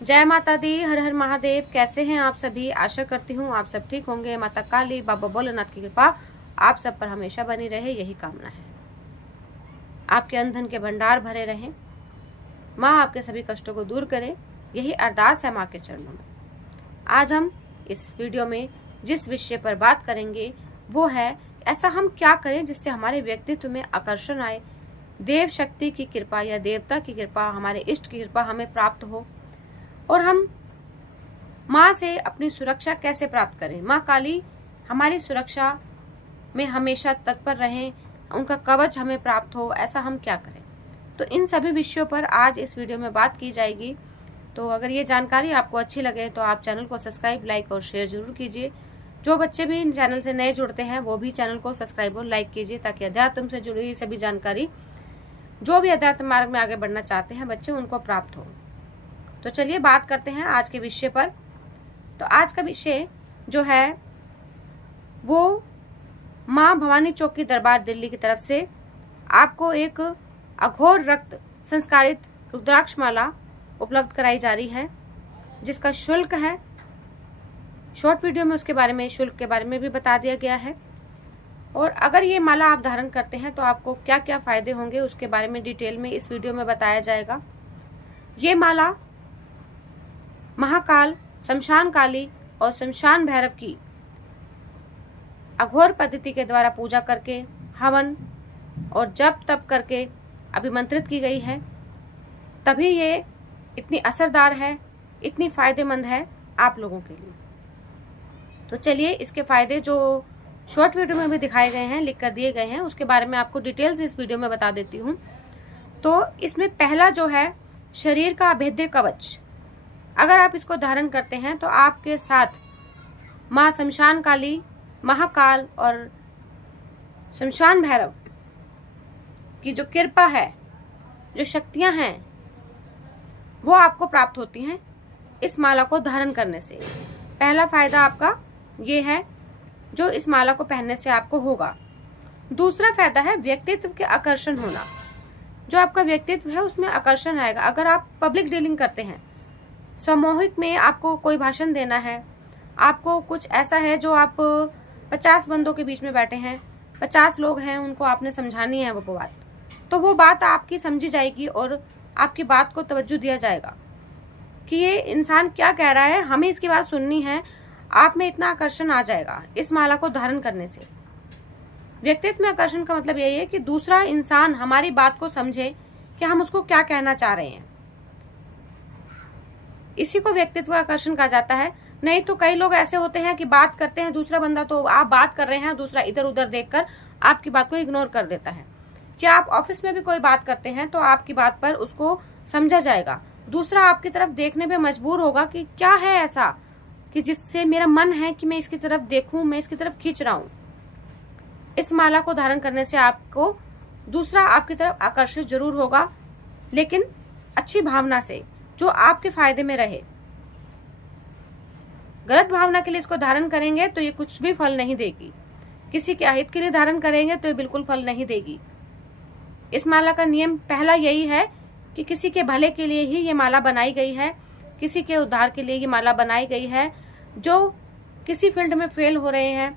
जय माता दी। हर हर महादेव। कैसे हैं आप सभी? आशा करती हूँ आप सब ठीक होंगे। माता काली, बाबा भोलेनाथ की कृपा आप सब पर हमेशा बनी रहे, यही कामना है। आपके अन्न धन के भंडार भरे रहें, माँ आपके सभी कष्टों को दूर करे, यही अरदास है माँ के चरणों में। आज हम इस वीडियो में जिस विषय पर बात करेंगे वो है ऐसा हम क्या करें जिससे हमारे व्यक्तित्व में आकर्षण आए, देव शक्ति की कृपा या देवता की कृपा, हमारे इष्ट की कृपा हमें प्राप्त हो, और हम माँ से अपनी सुरक्षा कैसे प्राप्त करें। माँ काली हमारी सुरक्षा में हमेशा तत्पर रहें, उनका कवच हमें प्राप्त हो, ऐसा हम क्या करें। तो इन सभी विषयों पर आज इस वीडियो में बात की जाएगी। तो अगर ये जानकारी आपको अच्छी लगे तो आप चैनल को सब्सक्राइब, लाइक और शेयर जरूर कीजिए। जो बच्चे भी इन चैनल से नए जुड़ते हैं वो भी चैनल को सब्सक्राइब और लाइक कीजिए, ताकि अध्यात्म से जुड़ी हुई सभी जानकारी, जो भी अध्यात्म मार्ग में आगे बढ़ना चाहते हैं बच्चे, उनको प्राप्त हो। तो चलिए बात करते हैं आज के विषय पर। तो आज का विषय जो है वो माँ भवानी चौक की दरबार दिल्ली की तरफ से आपको एक अघोर रक्त संस्कारित रुद्राक्ष माला उपलब्ध कराई जा रही है, जिसका शुल्क है, शॉर्ट वीडियो में उसके बारे में, शुल्क के बारे में भी बता दिया गया है। और अगर ये माला आप धारण करते हैं तो आपको क्या क्या फायदे होंगे उसके बारे में डिटेल में इस वीडियो में बताया जाएगा। ये माला महाकाल, शमशान काली और शमशान भैरव की अघोर पद्धति के द्वारा पूजा करके, हवन और जप तप करके अभिमंत्रित की गई है, तभी ये इतनी असरदार है, इतनी फायदेमंद है आप लोगों के लिए। तो चलिए इसके फायदे जो शॉर्ट वीडियो में भी दिखाए गए हैं, लिख कर दिए गए हैं, उसके बारे में आपको डिटेल्स इस वीडियो में बता देती हूँ। तो इसमें पहला जो है शरीर का अभेद्य कवच, अगर आप इसको धारण करते हैं तो आपके साथ माँ शमशान काली, महाकाल और शमशान भैरव की जो कृपा है, जो शक्तियां हैं, वो आपको प्राप्त होती हैं इस माला को धारण करने से। पहला फायदा आपका ये है जो इस माला को पहनने से आपको होगा। दूसरा फायदा है व्यक्तित्व के आकर्षण होना। जो आपका व्यक्तित्व है उसमें आकर्षण आएगा। अगर आप पब्लिक डीलिंग करते हैं, सामूहिक में आपको कोई भाषण देना है, आपको कुछ ऐसा है जो आप 50 बंदों के बीच में बैठे हैं, 50 लोग हैं, उनको आपने समझानी है वो बात, तो वो बात आपकी समझी जाएगी और आपकी बात को तवज्जो दिया जाएगा कि ये इंसान क्या कह रहा है, हमें इसकी बात सुननी है। आप में इतना आकर्षण आ जाएगा इस माला को धारण करने से। व्यक्तित्व में आकर्षण का मतलब यही है कि दूसरा इंसान हमारी बात को समझे कि हम उसको क्या कहना चाह रहे हैं, इसी को व्यक्तित्व का आकर्षण कहा जाता है। नहीं तो कई लोग ऐसे होते हैं कि बात करते हैं, दूसरा बंदा, तो आप बात कर रहे हैं, दूसरा इधर उधर देखकर आपकी बात को इग्नोर कर देता है। क्या आप ऑफिस में भी कोई बात करते हैं तो आपकी बात पर उसको समझा जाएगा, दूसरा आपकी तरफ देखने पे मजबूर होगा कि क्या है ऐसा कि जिससे मेरा मन है कि मैं इसकी तरफ देखूं, मैं इसकी तरफ खींच रहा हूं। इस माला को धारण करने से आपको दूसरा आपकी तरफ आकर्षित जरूर होगा, लेकिन अच्छी भावना से, जो आपके फायदे में रहे। गलत भावना के लिए इसको धारण करेंगे तो ये कुछ भी फल नहीं देगी। किसी के अहित के लिए धारण करेंगे तो ये बिल्कुल फल नहीं देगी। इस माला का नियम पहला यही है कि किसी के भले के लिए ही ये माला बनाई गई है, किसी के उद्धार के लिए ये माला बनाई गई है। जो किसी फील्ड में फेल हो रहे हैं,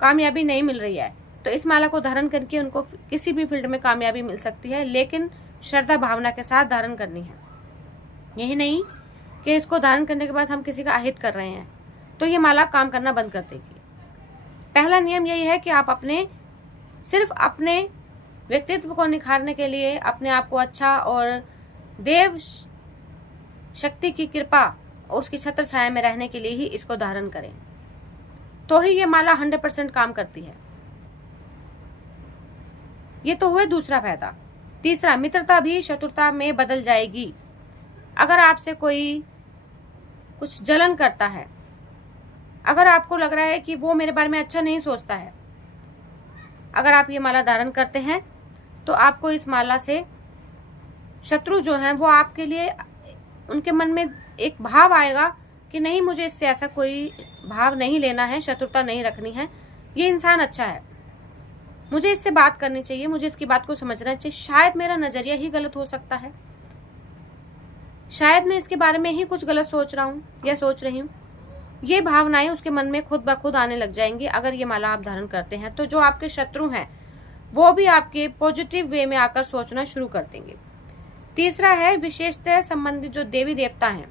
कामयाबी नहीं मिल रही है, तो इस माला को धारण करके उनको किसी भी फील्ड में कामयाबी मिल सकती है, लेकिन श्रद्धा भावना के साथ धारण करनी है। यही नहीं कि इसको धारण करने के बाद हम किसी का अहित कर रहे हैं तो ये माला काम करना बंद कर देगी। पहला नियम यही है कि आप सिर्फ अपने व्यक्तित्व को निखारने के लिए, अपने आप को अच्छा और देव शक्ति की कृपा और उसकी छत्र छाया में रहने के लिए ही इसको धारण करें, तो ही ये माला 100% काम करती है। ये तो हुए दूसरा फायदा। तीसरा, मित्रता भी शत्रुता में बदल जाएगी। अगर आपसे कोई कुछ जलन करता है, अगर आपको लग रहा है कि वो मेरे बारे में अच्छा नहीं सोचता है, अगर आप ये माला धारण करते हैं तो आपको इस माला से शत्रु जो हैं वो आपके लिए, उनके मन में एक भाव आएगा कि नहीं, मुझे इससे ऐसा कोई भाव नहीं लेना है, शत्रुता नहीं रखनी है, ये इंसान अच्छा है, मुझे इससे बात करनी चाहिए, मुझे इसकी बात को समझना चाहिए, शायद मेरा नजरिया ही गलत हो सकता है। शायद मैं इसके बारे में ही कुछ गलत सोच रहा हूँ या सोच रही हूँ। ये भावनाएं उसके मन में खुद ब खुद आने लग जाएंगी अगर ये माला आप धारण करते हैं। तो जो आपके शत्रु हैं वो भी आपके पॉजिटिव वे में आकर सोचना शुरू कर देंगे। तीसरा है विशेषता संबंधित जो देवी देवता हैं,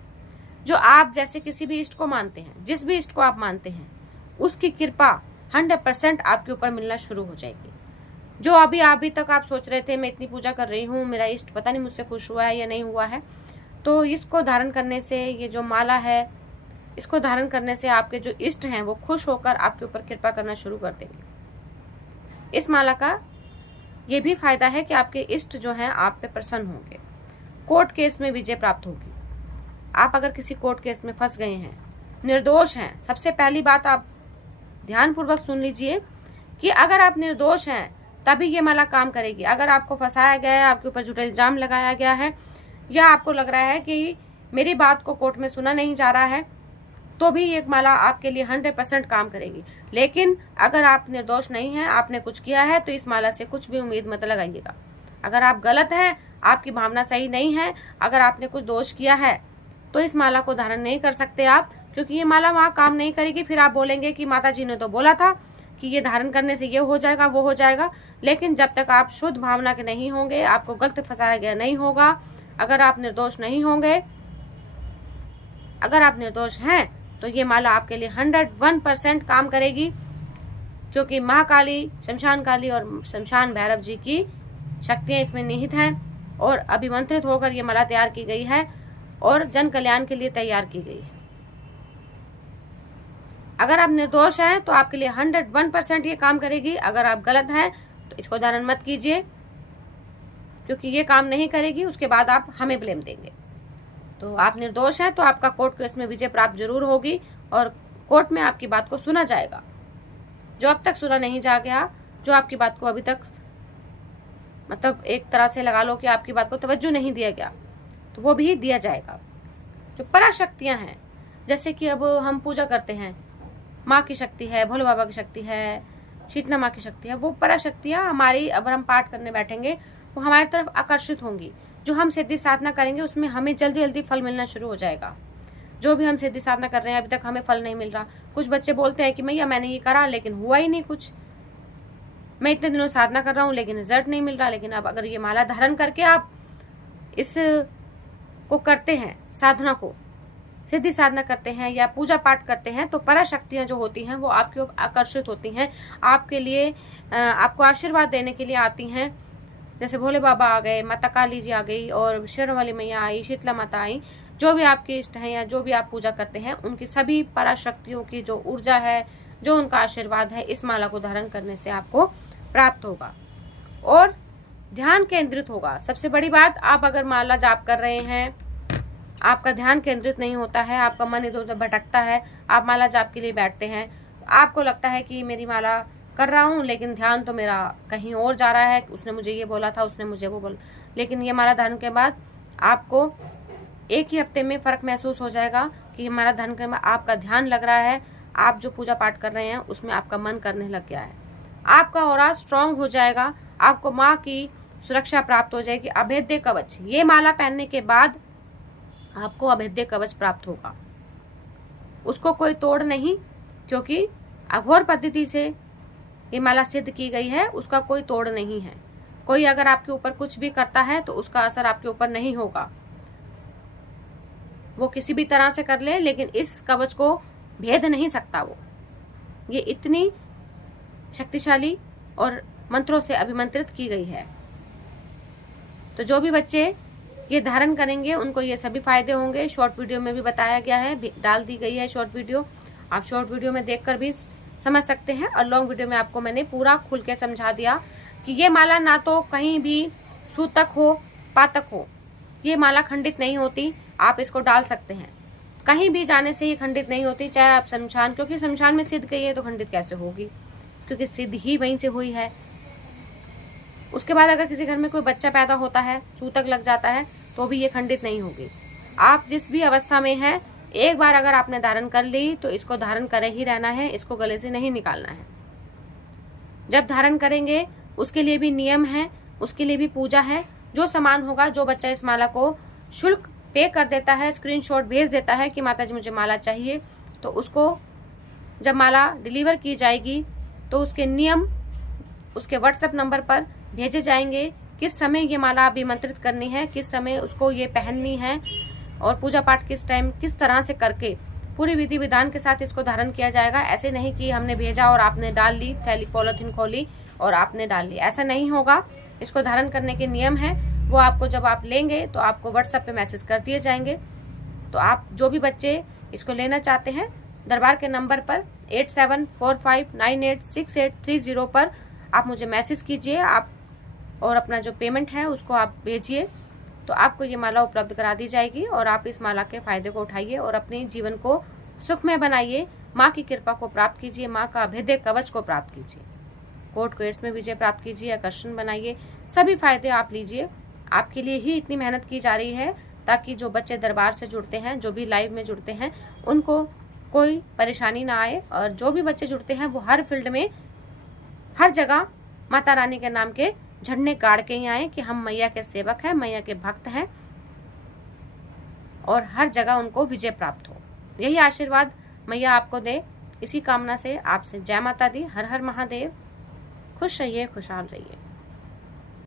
जो आप जैसे किसी भी इष्ट को मानते हैं, जिस भी इष्ट को आप मानते हैं, उसकी कृपा 100% आपके ऊपर मिलना शुरू हो जाएगी। जो अभी तक आप सोच रहे थे मैं इतनी पूजा कर रही हूँ, मेरा इष्ट पता नहीं मुझसे खुश हुआ है या नहीं हुआ है, तो इसको धारण करने से, ये जो माला है इसको धारण करने से आपके जो इष्ट हैं वो खुश होकर आपके ऊपर कृपा करना शुरू कर देंगे। इस माला का ये भी फायदा है कि आपके इष्ट जो हैं आप पे प्रसन्न होंगे। कोर्ट केस में विजय प्राप्त होगी। आप अगर किसी कोर्ट केस में फंस गए हैं, निर्दोष हैं, सबसे पहली बात आप ध्यानपूर्वक सुन लीजिए कि अगर आप निर्दोष हैं तभी ये माला काम करेगी। अगर आपको फंसाया गया है, आपके ऊपर झूठा इल्जाम लगाया गया है, या आपको लग रहा है कि मेरी बात को कोर्ट में सुना नहीं जा रहा है, तो भी ये माला आपके लिए 100% काम करेगी। लेकिन अगर आप निर्दोष नहीं हैं, आपने कुछ किया है, तो इस माला से कुछ भी उम्मीद मत लगाइएगा। अगर आप गलत हैं, आपकी भावना सही नहीं है, अगर आपने कुछ दोष किया है, तो इस माला को धारण नहीं कर सकते आप, क्योंकि ये माला वहाँ काम नहीं करेगी। फिर आप बोलेंगे कि माता जी ने तो बोला था कि ये धारण करने से ये हो जाएगा, वो हो जाएगा। लेकिन जब तक आप शुद्ध भावना के नहीं होंगे, आपको गलत फंसाया गया नहीं होगा, अगर आप निर्दोष नहीं होंगे, अगर आप निर्दोष हैं, तो ये माला आपके लिए 101% काम करेगी, क्योंकि महाकाली, शमशान काली और शमशान भैरव जी की शक्तियां इसमें निहित हैं और अभिमंत्रित होकर ये माला तैयार की गई है और जन कल्याण के लिए तैयार की गई है। अगर आप निर्दोष हैं तो आपके लिए 101% ये काम करेगी। अगर आप गलत हैं तो इसको धारण मत कीजिए, क्योंकि ये काम नहीं करेगी। उसके बाद आप हमें ब्लेम देंगे। तो आप निर्दोष हैं तो आपका कोर्ट केस में विजय प्राप्त जरूर होगी और कोर्ट में आपकी बात को सुना जाएगा। जो अब तक सुना नहीं जा गया, जो आपकी बात को अभी तक मतलब एक तरह से लगा लो कि आपकी बात को तवज्जो नहीं दिया गया, तो वो भी दिया जाएगा। जो पराशक्तियां हैं, जैसे कि अब हम पूजा करते हैं, माँ की शक्ति है, भोले बाबा की शक्ति है, शीतला माँ की शक्ति है, वो पराशक्तियां हमारी, अगर हम पाठ करने बैठेंगे, वो हमारी तरफ आकर्षित होंगी। जो हम सिद्धि साधना करेंगे उसमें हमें जल्दी जल्दी फल मिलना शुरू हो जाएगा। जो भी हम सिद्धि साधना कर रहे हैं, अभी तक हमें फल नहीं मिल रहा। कुछ बच्चे बोलते हैं कि मैया मैंने ये करा लेकिन हुआ ही नहीं कुछ, मैं इतने दिनों साधना कर रहा हूँ लेकिन रिजल्ट नहीं मिल रहा। लेकिन अब अगर ये माला धारण करके आप इस को करते हैं, साधना को, सिद्धि साधना करते हैं या पूजा पाठ करते हैं, तो पराशक्तियां जो होती हैं वो आपके ऊपर आकर्षित होती हैं, आपके लिए आपको आशीर्वाद देने के लिए आती हैं। जैसे भोले बाबा आ गए, माता काली जी आ गई और शेरों वाली मैया आई, शीतला माता आई। जो भी आपके इष्ट हैं या जो भी आप पूजा करते हैं, उनकी सभी पराशक्तियों की जो ऊर्जा है, जो उनका आशीर्वाद है, इस माला को धारण करने से आपको प्राप्त होगा और ध्यान केंद्रित होगा। सबसे बड़ी बात, आप अगर माला जाप कर रहे हैं, आपका ध्यान केंद्रित नहीं होता है, आपका मन इधर उधर भटकता है, आप माला जाप के लिए बैठते हैं, आपको लगता है कि मेरी माला कर रहा हूँ लेकिन ध्यान तो मेरा कहीं और जा रहा है, उसने मुझे ये बोला था, उसने मुझे वो बोला। लेकिन ये माला धारण के बाद आपको एक ही हफ्ते में फर्क महसूस हो जाएगा कि हमारा धारण के बाद आपका ध्यान लग रहा है, आप जो पूजा पाठ कर रहे हैं उसमें आपका मन करने लग गया है, आपका ऑरा स्ट्रांग हो जाएगा, आपको माँ की सुरक्षा प्राप्त हो जाएगी। अभेद्य कवच, ये माला पहनने के बाद आपको अभेद्य कवच प्राप्त होगा। उसको कोई तोड़ नहीं, क्योंकि अघोर पद्धति से ये माला सिद्ध की गई है, उसका कोई तोड़ नहीं है। कोई अगर आपके ऊपर कुछ भी करता है तो उसका असर आपके ऊपर नहीं होगा, वो किसी भी तरह से कर ले, लेकिन इस कवच को भेद नहीं सकता वो। ये इतनी शक्तिशाली और मंत्रों से अभिमंत्रित की गई है। तो जो भी बच्चे ये धारण करेंगे उनको ये सभी फायदे होंगे। शॉर्ट वीडियो में भी बताया गया है, डाल दी गई है शॉर्ट वीडियो, आप शॉर्ट वीडियो में देखकर भी समझ सकते हैं। और लॉन्ग वीडियो में आपको मैंने पूरा खुल के समझा दिया कि ये माला ना तो कहीं भी सूतक हो, पातक हो, ये माला खंडित नहीं होती, आप इसको डाल सकते हैं। कहीं भी जाने से ही खंडित नहीं होती, चाहे आप शमशान, क्योंकि शमशान में सिद्ध गई है तो खंडित कैसे होगी, क्योंकि सिद्ध ही वहीं से हुई है। उसके बाद अगर किसी घर में कोई बच्चा पैदा होता है, सूतक लग जाता है, तो भी ये खंडित नहीं होगी। आप जिस भी अवस्था में हैं, एक बार अगर आपने धारण कर ली तो इसको धारण करे ही रहना है, इसको गले से नहीं निकालना है। जब धारण करेंगे उसके लिए भी नियम है, उसके लिए भी पूजा है। जो सामान होगा, जो बच्चा इस माला को शुल्क पे कर देता है, स्क्रीनशॉट भेज देता है कि माता जी मुझे माला चाहिए, तो उसको जब माला डिलीवर की जाएगी तो उसके नियम उसके व्हाट्सएप नंबर पर भेजे जाएंगे, किस समय ये माला अभिमंत्रित करनी है, किस समय उसको ये पहननी है और पूजा पाठ किस टाइम किस तरह से करके पूरी विधि विधान के साथ इसको धारण किया जाएगा। ऐसे नहीं कि हमने भेजा और आपने डाल ली, थैली पॉलिथीन खोली और आपने डाल ली, ऐसा नहीं होगा। इसको धारण करने के नियम है, वो आपको जब आप लेंगे तो आपको व्हाट्सएप पे मैसेज कर दिए जाएंगे। तो आप जो भी बच्चे इसको लेना चाहते हैं दरबार के नंबर पर 8745986830 पर आप मुझे मैसेज कीजिए आप और अपना जो पेमेंट है उसको आप भेजिए, तो आपको ये माला उपलब्ध करा दी जाएगी और आप इस माला के फायदे को उठाइए और अपने जीवन को सुखमय बनाइए। माँ की कृपा को प्राप्त कीजिए, माँ का अभेद्य कवच को प्राप्त कीजिए, कोर्ट केस में विजय प्राप्त कीजिए, आकर्षण बनाइए, सभी फायदे आप लीजिए। आपके लिए ही इतनी मेहनत की जा रही है ताकि जो बच्चे दरबार से जुड़ते हैं, जो भी लाइव में जुड़ते हैं, उनको कोई परेशानी ना आए और जो भी बच्चे जुड़ते हैं वो हर फील्ड में हर जगह माता रानी के नाम के झंडे गाड़ के ही आए कि हम मैया के सेवक हैं, मैया के भक्त हैं और हर जगह उनको विजय प्राप्त हो। यही आशीर्वाद मैया आपको दे, इसी कामना से आपसे जय माता दी। हर हर महादेव। खुश रहिए, खुशहाल रहिए।